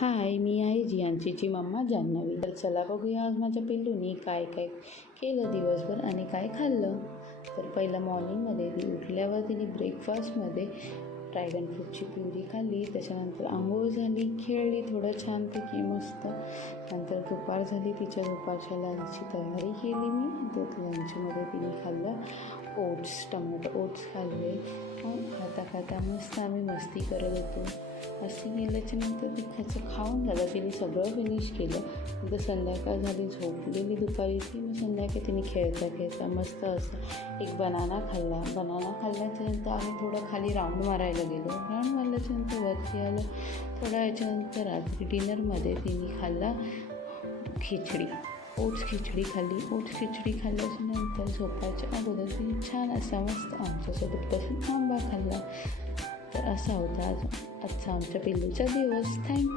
हाय, मी आहे जियांशीची मम्मा जान्हवी. तर चला बघूया आज माझ्या पिल्लूनी काय काय केलं दिवसभर आणि काय खाल्लं. तर पहिलं मॉर्निंगमध्ये ती उठल्यावर तिने ब्रेकफास्टमध्ये ड्रॅगन फ्रूटची प्युरी खाल्ली. त्याच्यानंतर आंघोळ झाली, खेळली थोडं छानपैकी मस्त. नंतर दुपार झाली, तिच्या दुपारच्या लंचची तयारी केली मी. तर लंचमध्ये तिने खाल्लं ओट्स, टोमॅटो ओट्स खाल्ले. खाता खाता मस्त आम्ही मस्ती करत होतो. मस्ती केल्याच्यानंतर ती खाऊन झालं, तिने सगळं फिनिश केलं. नंतर संध्याकाळ झाली, झोपलेली दुपारी ती. मग संध्याकाळी तिने खेळता मस्त असं एक बनाना खाल्ल्याच्यानंतर आम्ही थोडं खाली राऊंड मारायला गेलो. राऊंड मारल्याच्यानंतर वरती आलं. थोड्या याच्यानंतर रात्री डिनरमध्ये तिने खाल्ला खिचडी, ओट्स खिचडी खाल्ली. ओट्स खिचडी खाल्ल्याच्यानंतर झोपायच्या अगोदर तिने छान असा मस्त आमच्यासोबत बसून आंबा खाल्ला. तर असा होता आजचा आमच्या पिल्लूचा दिवस. थँक्यू.